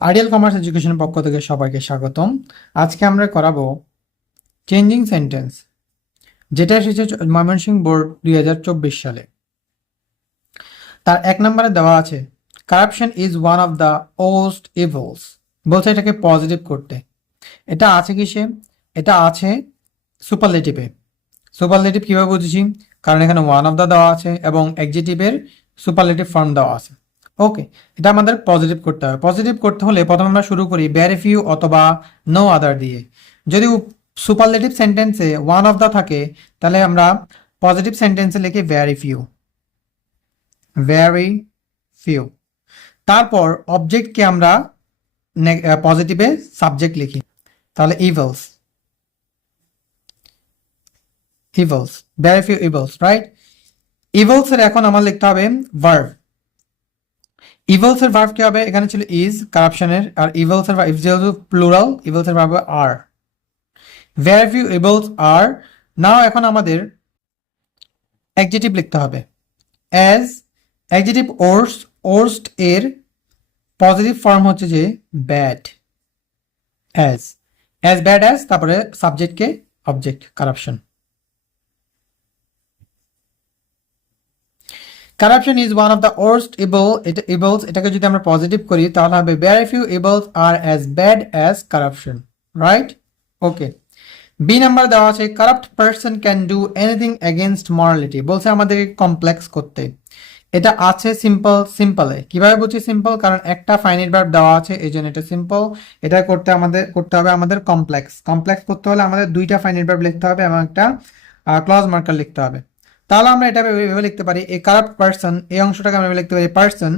Ideal commerce এডুকেশনের পক্ষ থেকে সবাইকে স্বাগতম। আজকে আমরা করাবো চেঞ্জিং সেন্টেন্স, যেটা এসেছে ময়মনসিংহ বোর্ড দুই হাজার চব্বিশ সালে। তার এক নম্বরে দেওয়া আছে corruption is one of the worst evils বলছে এটাকে পজিটিভ করতে। এটা আছে কিসে? এটা আছে সুপারলেটিভে সুপারলেটিভ কীভাবে বুঝেছি? কারণ এখানে ওয়ান অফ দ্য দেওয়া আছে এবং এক্সিটিভের সুপারলেটিভ ফর্ম দেওয়া আছে। ওকে এটা আমাদের পজিটিভ করতে হবে। পজিটিভ করতে হলে প্রথমে আমরা শুরু করি ভ্যারি ফিউ অথবা নো আদার দিয়ে। যদি সুপারলেটিভ সেন্টেন্সে ওয়ান অফ দ্য থাকে, তাহলে আমরা পজিটিভ সেন্টেন্সে লিখি ভ্যারি ফিউ ভ্যারি ফিউ তারপর অবজেক্টকে আমরা পজিটিভে সাবজেক্ট লিখি। তাহলে evils evils very few evils right evils এর এখন আমার লিখতে হবে ভার্ভ ইভেলস এর ভার্ব কি হবে? এখানে ছিল ইজ কারাপশনের আর ইভেলস এর যেহেতু প্লুরাল ইভেলস এর verb are very few evils are now এখন আমাদের অ্যাডজেটিভ লিখতে হবে। অ্যাজ অ্যাডজেটিভ ওর্স ওর্স্ট এর পজিটিভ ফর্ম হচ্ছে যে bad as as bad as তারপরে সাবজেক্টকে object corruption corruption is one of the worst evil এটা ইবলস এটাকে যদি আমরা পজিটিভ করি, তাহলে হবে ভেরি ফিউ ইবলস আর as bad as corruption right okay B number দেওয়া আছে corrupt person can do anything against morality বলছে আমাদেরকে কমপ্লেক্স করতে। এটা আছে সিম্পল সিম্পলে কীভাবে বলছি সিম্পল কারণ একটা ফাইনাইট ভার্ব দেওয়া আছে, এই জন্য এটা সিম্পল এটা করতে আমাদের, করতে হবে আমাদের কমপ্লেক্স কমপ্লেক্স করতে হলে আমাদের দুইটা ফাইনাইট ভার্ব লিখতে হবে এবং একটা ক্লজ মার্কার লিখতে হবে। তাহলে আমরা এটা এভাবে লিখতে পারি এ কারাপ্ট পার্সন এই অংশটাকে আমরা লিখতে পারি পার্সন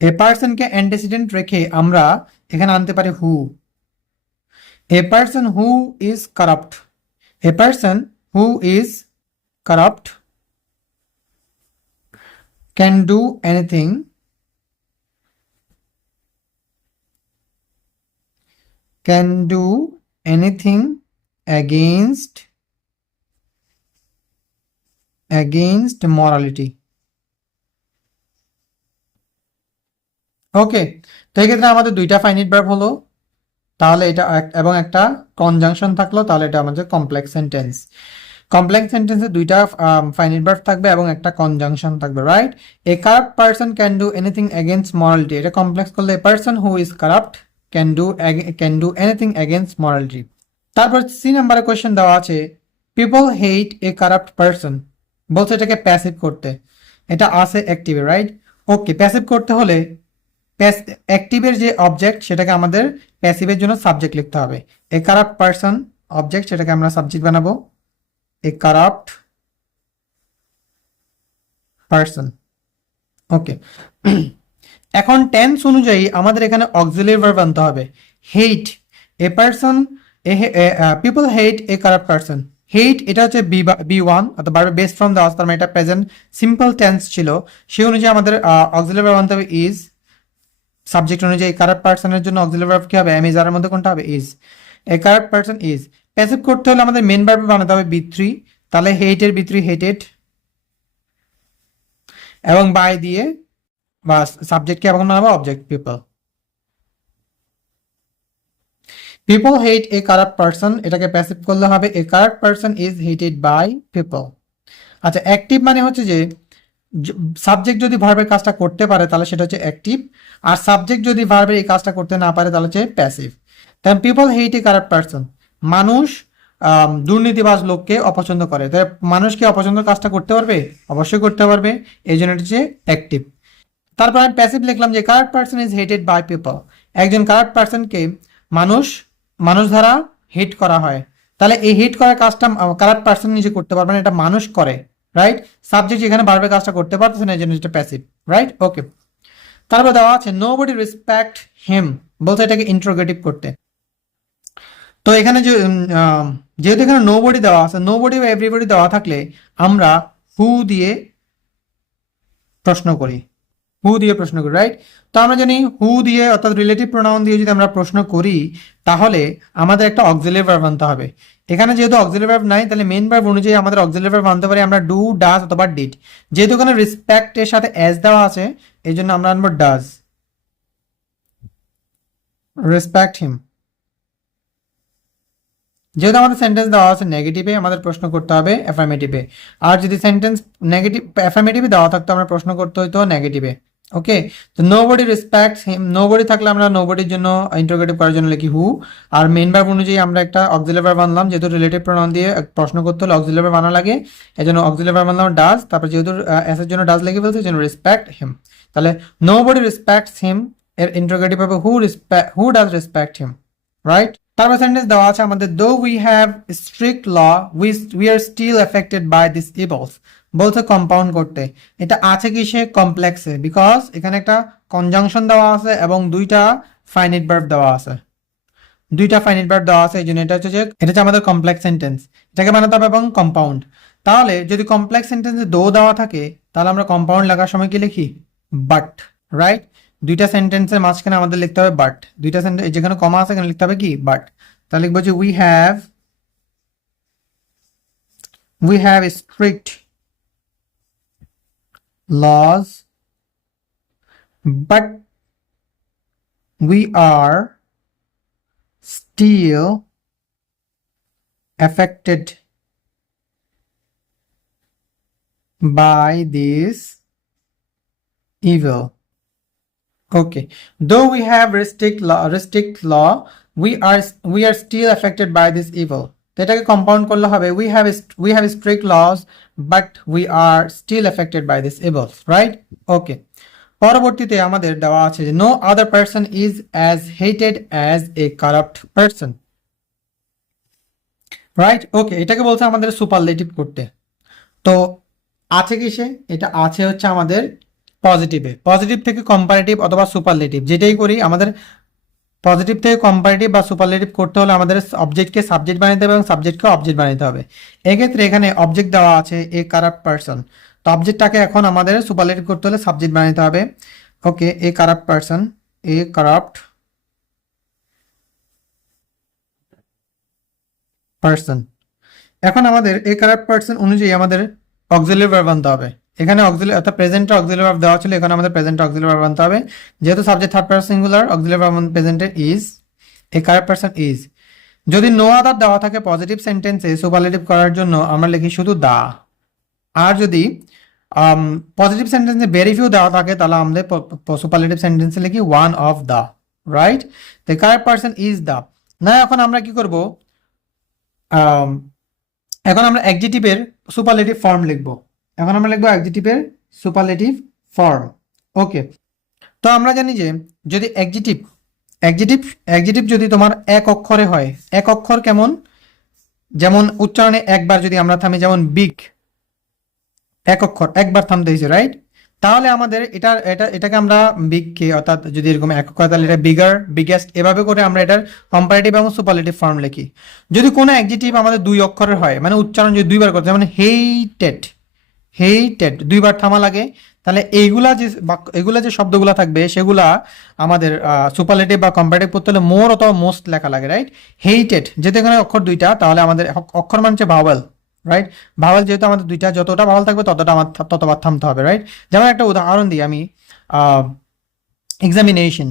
এ পার্সনকে অ্যান্টিসিডেন্ট রেখে আমরা এখানে আনতে পারি who a person who is corrupt a person who is corrupt can do anything can do anything against against morality. Okay তো এক্ষেত্রে আমাদের দুইটা ফাইনিট ভার্ব হলো। তাহলে এটা এবং একটা কনজাংশন থাকল, তাহলে এটা আমাদের কমপ্লেক্স সেন্টেন্স কমপ্লেক্স সেন্টেন্সে দুইটা ফাইনিট ভার্ব থাকবে এবং একটা কনজাংশন থাকবে right a corrupt person can do anything against morality এটা কমপ্লেক্স করলে a person who is corrupt can do can do anything against morality তারপর সি নাম্বারে কোয়েশ্চেন দেওয়া আছে people hate a corrupt person বলছে এটাকে প্যাসিভ করতে। এটা আছে অ্যাক্টিভে রাইট ওকে প্যাসিভ করতে হলে অ্যাক্টিভের যে অবজেক্ট সেটাকে আমাদের প্যাসিভের জন্য সাবজেক্ট লিখতে হবে। এ কারাপ্ট পার্সন অবজেক্ট সেটাকে আমরা সাবজেক্ট বানাবো। এ কারাপ্ট পার্সন ওকে এখন টেন্স অনুযায়ী আমাদের এখানে অক্সিলিয়ারি ভার্ব হবে। Hate a person people hate a corrupt person hate এটা হচ্ছে বি বি ওয়ান অর্থাৎ বারবার বেস্ট ফ্রম আছে, তার মানে এটা প্রেজেন্ট সিম্পল টেন্স ছিল। সেই অনুযায়ী আমাদের অক্সিলিয়ারি ভার্ব আনতে হবে ইজ সাবজেক্ট অনুযায়ী কারাপ্ট পার্সনের জন্য অক্সিলিয়ারি ভার্ব কি হবে? এম এর মধ্যে কোনটা হবে? Is a corrupt person is passive করতে হলে আমাদের মেন ভার্ব বানাতে হবে বি থ্রি তাহলে হেটের বি থ্রি হেটেড এবং বাই দিয়ে বা সাবজেক্টকে এখন বানাবো? Object people people hate a corrupt person এটাকে প্যাসিভ করলে হবে a corrupt person is hated by people আচ্ছা অ্যাক্টিভ মানে হচ্ছে যে সাবজেক্ট যদি ভার্বের কাজটা করতে পারে, তাহলে সেটা হচ্ছে অ্যাক্টিভ আর সাবজেক্ট যদি ভার্বের এই কাজটা করতে না পারে, তাহলে হচ্ছে প্যাসিভ তাই people hate a corrupt person মানুষ দুর্নীতিবাজ লোককে অপছন্দ করে। তাই মানুষকে অপছন্দ কাজটা করতে পারবে? অবশ্যই করতে পারবে। এই জন্য এটা হচ্ছে অ্যাক্টিভ তারপর আমি প্যাসিভ লিখলাম যে corrupt person is hated by people একজন কারাপ্ট পার্সনকে মানুষ মানুষ দ্বারা হিট করা হয়। তাহলে এই হিট করার কাজটা কারাপ্ট পার্সন নিজে করতে পারবে না, এটা মানুষ করে রাইট সাবজেক্ট এখানে বারবে কাজটা করতে পারতেছে না, এই জন্য এটা প্যাসিভ রাইট ওকে তারপর দেওয়া আছে নো বডি রেসপেক্ট হিম বলতে এটাকে ইন্ট্রোগেটিভ করতে। তো এখানে যে যেহেতু এখানে নো বডি দেওয়া আছে নো বডি বা এভরিবডি দেওয়া থাকলে আমরা হু দিয়ে প্রশ্ন করি। হু দিয়ে প্রশ্ন করি রাইট তো আমরা জানি হু দিয়ে অর্থাৎ রিলেটিভ প্রোনাউন দিয়ে যদি আমরা প্রশ্ন করি, তাহলে আমাদের একটা অক্সিলিয়ারি ভার্ব আনতে হবে। এখানে যেহেতু অক্সিলারি ভার্ব নাই, তাহলে মেন ভার্ব অনুযায়ী আমাদের অক্সিলারি ভার্ব আনতে পারি আমরা ডু ডাজ অথবা ডিড যেহেতু এখানে রেসপেক্ট এর সাথে এস দেওয়া আছে এই জন্য আমরা আনব ডাজ রেসপেক্ট হিম যেহেতু আমাদের সেন্টেন্স দেওয়া আছে নেগেটিভে আমাদের প্রশ্ন করতে হবে অ্যাফার্মেটিভে আর যদি সেন্টেন্স নেগেটিভ অ্যাফার্মেটিভে দেওয়া থাকতো, আমরা প্রশ্ন করতে হইতো নেগেটিভে ওকে তো nobody respect him nobody থাকলে আমরা নো বডির জন্য ইন্টারোগেটিভ করার জন্য লিখি হু আর মেন ভার্ব অনুযায়ী আমরা একটা অক্সিলারি বানলাম যেহেতু রিলেটিভ প্রণাম দিয়ে প্রশ্ন করতে হলে অক্সিলারি ভার্ব আনা লাগে। এই জন্য অক্সিলারি বানলাম ডাজ তারপর যেহেতু এস এর জন্য ডাজ লিখে ফেলছে জন্য রেসপেক্ট হিম তাহলে নো বডি রেসপেক্টস হিম এর ইন্টারোগেটিভ হবে who respect who does respect him right তারপর সেন্টেন্স দেওয়া আছে, আমাদের though we have strict law we we are still affected by this evils বলছে কম্পাউন্ড করতে। এটা আছে কিসে? কমপ্লেক্সে বিকজ এখানে একটা কনজাংশন দেওয়া আছে এবং দুইটা ফাইনিট ভার্ব দেওয়া আছে। দুইটা ফাইনিট ভার্ব দেওয়া আছে, এই জন্য এটা হচ্ছে যে, এটা হচ্ছে আমাদের কমপ্লেক্স সেন্টেন্স এটাকে বানাতে হবে এবং কম্পাউন্ড তাহলে যদি কমপ্লেক্স সেন্টেন্সে দো দেওয়া থাকে, তাহলে আমরা কম্পাউন্ড লেখার সময় কি লিখি? বাট রাইট দুইটা সেন্টেন্সের মাঝখানে আমাদের লিখতে হবে বাট দুইটা সেন্টেন্স যেখানে কমা আছে, এখানে লিখতে হবে কি? বাট তাহলে লিখব যে we have we have strict laws but we are still affected by this evil okay though we have restrict law restrict law we are we are still affected by this evil তো এটাকে compound করলে হবে we have we have strict loss But we are still affected by this evils right okay পরবর্তীতে আমাদের দেওয়া আছে যে no other person is as hated as a corrupt person right okay এটাকে বলছে আমাদের সুপারলেটিভ করতে। তো আছে কিসে এটা আছে হচ্ছে আমাদের পজিটিভে পজিটিভ থেকে কম্পারেটিভ অথবা সুপারলেটিভ যেটাই করি, আমাদের পজিটিভ থেকে কম্পারেটিভ বা সুপারলেটিভ করতে হলে আমাদের অবজেক্টকে সাবজেক্ট বানাতে হবে এবং সাবজেক্টকে অবজেক্ট বানাতে হবে। এক্ষেত্রে এখানে অবজেক্ট দেওয়া আছে এ কারাপ্ট পার্সন তো অবজেক্টটাকে এখন আমাদের সুপারলেটিভ করতে হলে সাবজেক্ট বানাতে হবে। Okay a corrupt person a corrupt person এখন আমাদের এ কারাপ্ট পার্সন অনুযায়ী আমাদের অক্সিলারি ভার্ব হবে। এখানে অক্সিলারি অর্থাৎ প্রেজেন্টে অক্সিলারি ভার্ব দেওয়া ছিল, এখানে আমাদের প্রেজেন্ট অক্সিলারি ভার্ব আনতে হবে। যেহেতু subject third person singular auxiliary verb প্রেজেন্টে is a correct person is যদি নো আদার দেওয়া থাকে পজিটিভ সেন্টেন্সে সুপারলেটিভ করার জন্য আমরা লিখি শুধু দা আর যদি পজিটিভ সেন্টেন্সে ভেরি ফিউ দেওয়া থাকে, তাহলে আমাদের সুপারলেটিভ সেন্টেন্সে লিখি one of the right the correct person is the না, এখন আমরা কি করব? এখন আমরা অ্যাডজেটিভের সুপারলেটিভ ফর্ম লিখব। এখন আমরা লিখব অ্যাডজেটিভের সুপারলেটিভ ফর্ম ওকে তো আমরা জানি যে যদি অ্যাডজেটিভ অ্যাডজেটিভ অ্যাডজেটিভ যদি তোমার এক অক্ষরে হয় এক অক্ষর কেমন? যেমন উচ্চারণে একবার যদি আমরা থামি যেমন বিগ এক অক্ষর একবার থামতে হয়েছে রাইট তাহলে আমাদের এটা এটা এটাকে আমরা বিগকে অর্থাৎ যদি এরকম এক অক্ষর তাহলে এটা বিগার বিগেস্ট এভাবে করে আমরা এটার কম্পারেটিভ এবং সুপারলেটিভ ফর্ম লিখি। যদি কোনো অ্যাডজেটিভ আমাদের দুই অক্ষরের হয় মানে উচ্চারণ যদি দুইবার করতে হয়, মানে হেইটেড হেইটেড দুইবার থামা লাগে। তাহলে এইগুলা যে এগুলা যে শব্দগুলা থাকবে, সেগুলা আমাদের সুপারলেটিভ বা কম্পারেটিভ পড়তে হলে মোর অথবা মোস্ট লেখা লাগে রাইট হেইটেড যেহেতু এখানে অক্ষর দুইটা, তাহলে আমাদের অক- অক্ষর মানে হচ্ছে ভাওয়েল রাইট ভাওয়েল যেহেতু আমাদের দুইটা, যতটা ভাওয়াল থাকবে ততটা আমার ততবার থামতে হবে রাইট যেমন একটা উদাহরণ দিই আমি এক্সামিনেশন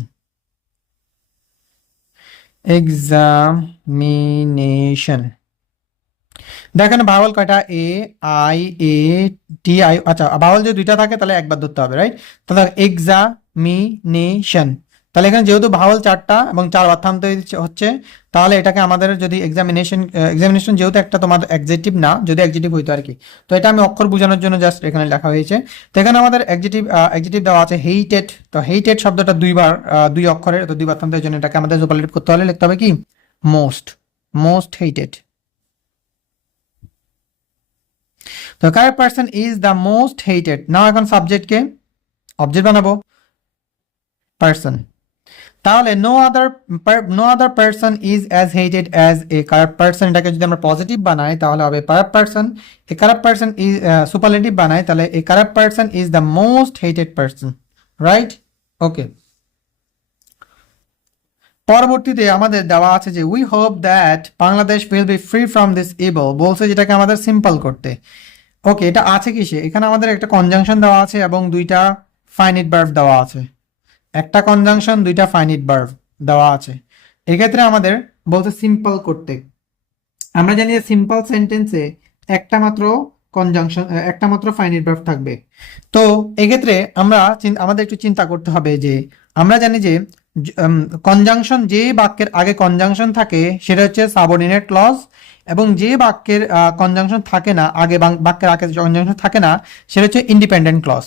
এক্সামিনেশন দেখেন ভাওয়াল কয়টা? A I A T I আচ্ছা ভাওয়াল যদি দুইটা থাকে, তাহলে একবার ধরতে হবে রাইট তাহলে এক্সামিনেশন তাহলে এখানে যেহেতু ভাওয়াল চারটা এবং চারবার থামতে হচ্ছে- তাহলে এটাকে আমাদের যদি এক্সামিনেশন এক্সামিনেশন যেহেতু একটা তোমার এক্সেটিভ না, যদি এক্সেটিভ হইতো আর কি তো এটা আমি অক্ষর বোঝানোর জন্য জাস্ট এখানে লেখা হয়েছে। তো এখানে আমাদের এক্সেটিভ এক্সেটিভ দেওয়া আছে হেইটেড তো হেইটেড শব্দটা দুইবার দুই অক্ষরের, তো দুইবার থামতে জন্য এটাকে আমাদের সুপারলেটিভ করতে হলে লিখতে হবে কি? মোস্ট মোস্ট হেইটেড তো correct person is the most hated now এখন সাবজেক্টকে অবজেক্ট বানাবো। পার্সন তাহলে no other no other person is as hated as a correct person এটাকে যদি আমরা পজিটিভ বানাই, তাহলে হবে correct person a correct person is superlative বানাই, তাহলে a correct person is the most hated person right okay পরবর্তীতে আমাদের দেওয়া আছে যে we hope that Bangladesh will be free from this evil বলছে যেটাকে আমাদের সিম্পল করতে। ওকে এটা আছে কিসে? এখানে আমাদের একটা কনজাংশন দেওয়া আছে এবং দুইটা ফাইনিট বার্ভ দেওয়া আছে। একটা কনজাংশন দুইটা ফাইনিট বার্ভ দেওয়া আছে। এক্ষেত্রে আমাদের বলতে সিম্পল করতে। আমরা জানি যে সিম্পল সেন্টেন্সে একটা মাত্র কনজাংশন একটা মাত্র ফাইনিট ভার্ব থাকবে। তো এক্ষেত্রে আমরা আমাদের একটু চিন্তা করতে হবে যে, আমরা জানি যে কনজাংশন যে বাক্যের আগে কনজাংশন থাকে, সেটা হচ্ছে সাবঅর্ডিনেট ক্লজ এবং যে বাক্যের কনজাংশন থাকে না, আগে বাক্যের আগে কনজাংশন থাকে না, সেটা হচ্ছে ইন্ডিপেন্ডেন্ট ক্লজ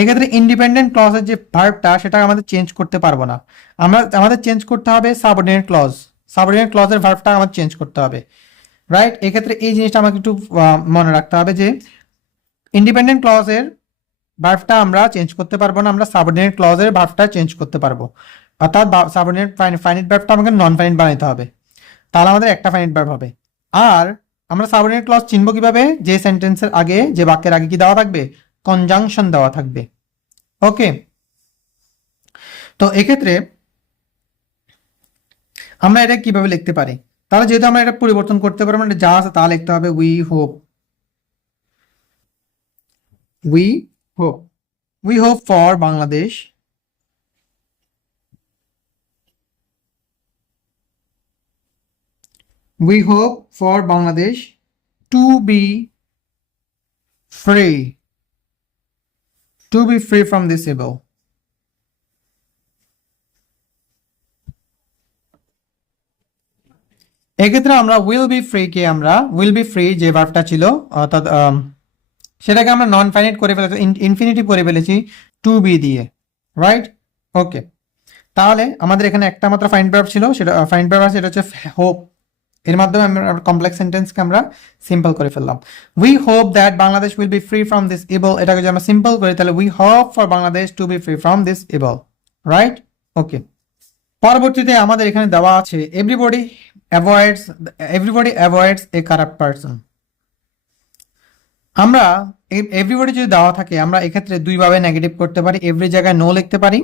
এক্ষেত্রে ইন্ডিপেন্ডেন্ট ক্লজের যে ভার্বটা সেটা আমাদের চেঞ্জ করতে পারব না। আমরা, আমাদের চেঞ্জ করতে হবে সাবঅর্ডিনেট ক্লজ সাবঅর্ডিনেট ক্লজের ভার্বটা আমাদের চেঞ্জ করতে হবে। রাইট এক্ষেত্রে এই জিনিসটা আমাকে একটু মনে রাখতে হবে যে ইন্ডিপেন্ডেন্ট ক্লজের ভার্বটা আমরা চেঞ্জ করতে পারব না, আমরা সাবঅর্ডিনেট ক্লজের ভার্বটা চেঞ্জ করতে পারব। অর্থাৎ সাবঅর্ডিনেট ফাইনিট ভার্বটা আমাকে নন ফাইনিট বানাইতে হবে। তাহলে আমাদের একটা ফাইনিট ভার্ব হবে। আর আমরা সাবঅর্ডিনেট ক্লজ চিনব কীভাবে? যে সেন্টেন্সের আগে, যে বাক্যের আগে কি দেওয়া থাকবে? কনজাংশন দেওয়া থাকবে। ওকে তো এক্ষেত্রে আমরা এটা কীভাবে লিখতে পারি? তাহলে যেহেতু আমরা এটা পরিবর্তন করতে পারব না যা আছে তা লিখতে হবে we hope we hope we hope for Bangladesh we hope for Bangladesh to be free, to be free from this evil. এক্ষেত্রে আমরা উইল বি ফ্রি কে আমরা উইল বি ফ্রি যে ভার্বটা ছিল অর্থাৎ আম, সেটাকে আমরা নন ফাইনাইট করে ফেলেছি ইনফিনিটিভ করে ফেলেছি টু বি দিয়ে রাইট ওকে তাহলে আমাদের এখানে একটা মাত্র ফাইন ভার্ব ছিল সেটা ফাইন ভার্ব সেটা হচ্ছে হোপ এর মাধ্যমে আমরা কমপ্লেক্স সেন্টেন্সকে আমরা সিম্পল করে ফেললাম। We hope that Bangladesh will be free from this evil এটাকে যদি আমরা সিম্পল করি, তাহলে we hope for Bangladesh to be free from this evil right okay পরবর্তীতে আমাদের এখানে দেওয়া আছে everybody avoids everybody avoids a corrupt person আমরা এভরিবডি যদি দেওয়া থাকে, আমরা এক্ষেত্রে দুইভাবে নেগেটিভ করতে পারি। এভরি জায়গায় নো লিখতে পারি।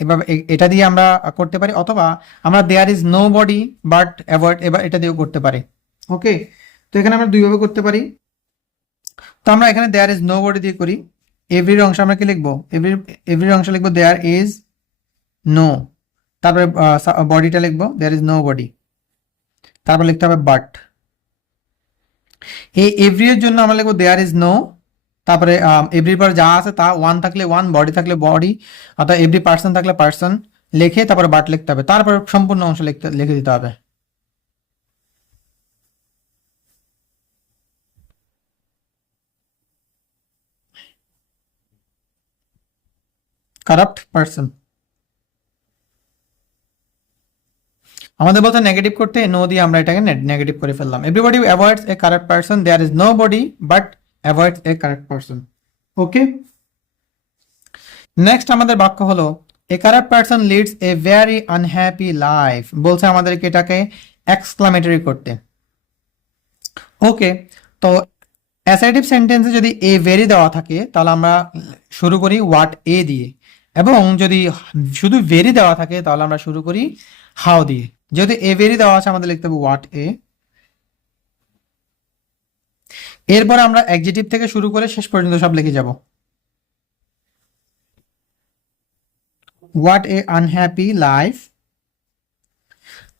এভাবে এটা দিয়ে আমরা করতে পারি, অথবা আমরা there is nobody but avoid এবার এটা দিয়েও করতে পারি। ওকে তো এখানে আমরা দুইভাবে করতে পারি। তো আমরা এখানে দেয়ার ইজ নো বডি দিয়ে করি। এভরির অংশ আমরা কি লিখব? এভরি এভরির অংশ লিখব দেয়ার ইজ নো তারপরে বডিটা লিখব দেয়ার ইজ নো বডি তারপর লিখতে হবে বাট এই এভরি এর জন্য আমরা লিখব দেয়ার ইজ নো তারপরে এভরি পর যা আছে তা ওয়ান থাকলে ওয়ান বডি থাকলে বডি অর্থাৎ এভরি পার্সন থাকলে পার্সন লিখে তারপরে বাট লিখতে হবে। তারপরে সম্পূর্ণ অংশ লিখতে, লিখে দিতে হবে। কারাপ্ট পার্সন আমাদের বলতে নেগেটিভ করতে নো দিয়ে আমরা এটাকে নেগেটিভ করে ফেললাম। Everybody avoids a correct person there is nobody but avoids a correct person okay next আমাদের বাক্য হলো a correct person leads a very unhappy life বলছে আমাদেরকে এটাকে এক্সক্লামেটরি করতে। ওকে তো অ্যাসাইটিভ সেন্টেন্সে যদি এ ভেরি দেওয়া থাকে, তাহলে আমরা শুরু করি হোয়াট এ দিয়ে। এবং যদি শুধু ভেরি দেওয়া থাকে, তাহলে আমরা শুরু করি হাও দিয়ে। যেহেতু এ ভেরি দেওয়া আছে, আমাদের লিখতে হবে হোয়াট এ এরপর আমরা অ্যাডজেটিভ থেকে শুরু করে শেষ পর্যন্ত সব লিখে যাব। হোয়াট এ আনহ্যাপি লাইফ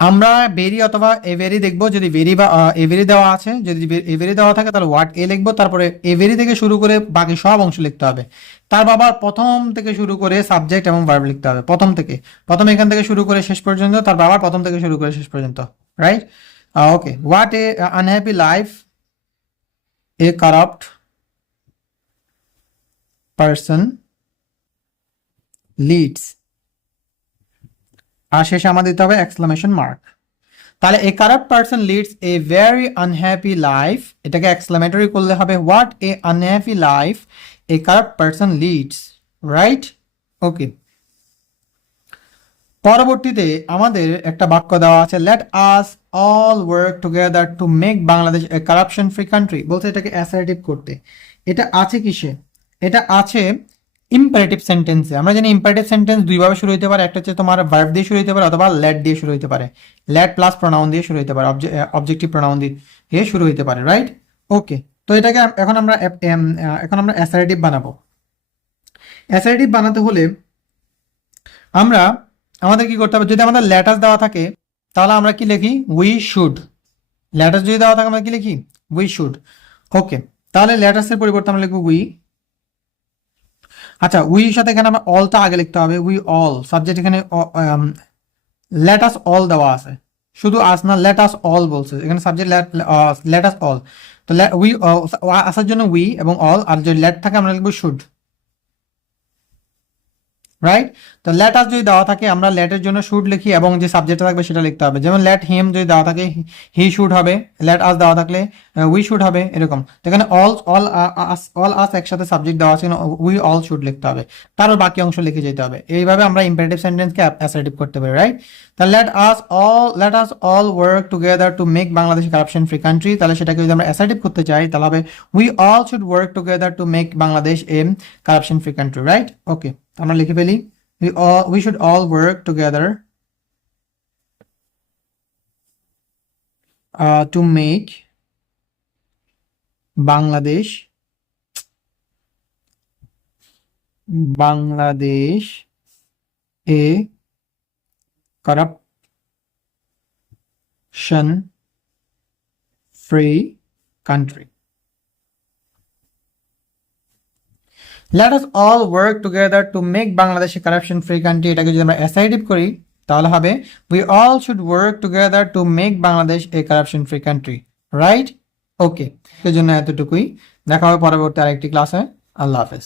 আমরা বেরি অথবা এভেরি দেখব, যদি ভেরি বা এভেরি দেওয়া আছে, যদি এভেরি দেওয়া থাকে, তাহলে হোয়াট এ লিখব, তারপরে এভেরি থেকে শুরু করে বাকি সব অংশ লিখতে হবে। তার বাবার প্রথম থেকে শুরু করে সাবজেক্ট এবং ভার্ব লিখতে হবে, প্রথম থেকে। প্রথম এখান থেকে শুরু করে শেষ পর্যন্ত, তার বাবার প্রথম থেকে শুরু করে শেষ পর্যন্ত right okay what a unhappy life a corrupt person leads. আর শেষে আমাদের দিতে হবে এক্সক্লামেশন মার্ক তাহলে a corrupt person leads a very unhappy life এটাকে এক্সক্লামেটরি করলে হবে what a unhappy life a corrupt person leads right okay পরবর্তীতে আমাদের একটা বাক্য দেওয়া আছে let us all work together to make Bangladesh a corruption free country বলছে এটাকে অ্যাসারেটিভ করতে। এটা আছে কিসে? এটা আছে ইম্পারেটিভ সেন্টেন্সে আমরা জানি ইম্পারেটিভ সেন্টেন্স দুইভাবে শুরু হতে পারে, একটা হচ্ছে তোমার ভার্ব দিয়ে শুরু হতে পারে অথবা লেট দিয়ে শুরু হতে পারে। লেট প্লাস প্রোনাউন দিয়ে শুরু হতে পারে অবজেক্টিভ প্রোনাউন দিয়ে শুরু হতে পারে রাইট ওকে তো এটাকে এখন আমরা এখন আমরা অ্যাসারেটিভ বানাবো। অ্যাসারেটিভ বানাতে হলে আমরা আমাদের কি করতে হবে? যদি আমাদের লেটাস দেওয়া থাকে, তাহলে আমরা কি লিখি? উই শুড লেটাস যদি দেওয়া থাকে, আমরা কি লিখি? উই শুড ওকে তাহলে লেটাসের পরিবর্তে আমরা লিখব উই আচ্ছা উই সাথে এখানে আমরা অলটা আগে লিখতে হবে। উই অল সাবজেক্ট এখানে লেটাস অল দেওয়া আছে। শুধু আস না লেটাস অল বলছে। এখানে সাবজেক্ট লেটাস অল তো উই আসার জন্য উই এবং অল আর যদি ল্যাট থাকে, আমরা লিখব শুড রাইট তো লেট আস যদি দেওয়া থাকে, আমরা লেটের জন্য শুড লিখি এবং যে সাবজেক্টটা থাকবে সেটা লিখতে হবে। যেমন লেট হিম যদি দেওয়া থাকে হি শুড হবে। লেট আস দেওয়া থাকলে উই শুড হবে, এরকম। তো এখানে all all us all us একসাথে সাবজেক্ট দেওয়া আছে উই অল শুড লিখতে হবে। তারপর বাকি অংশ লিখে যেতে হবে। এইভাবে আমরা ইম্পারেটিভ সেন্টেন্সকে অ্যাসার্টিভ করতে পারি রাইট তা let us all let us all work together to make Bangladesh corruption free country তাহলে সেটাকে যদি আমরা অ্যাসার্টিভ করতে চাই, তাহলে হবে we all should work together to make Bangladesh a corruption free country right okay আমরা লিখে ফেলি। We all we should all work together uh, to make Bangladesh Bangladesh a corruption free country let us all work together to make Bangladesh corruption free country এটাকে যদি আমরা assertive করি, তাহলে হবে we all should work together to make Bangladesh a corruption free country right okay সেই জন্য এতটুকুই। দেখা হবে পরবর্তী আরেকটি ক্লাসে আল্লাহ হাফেজ।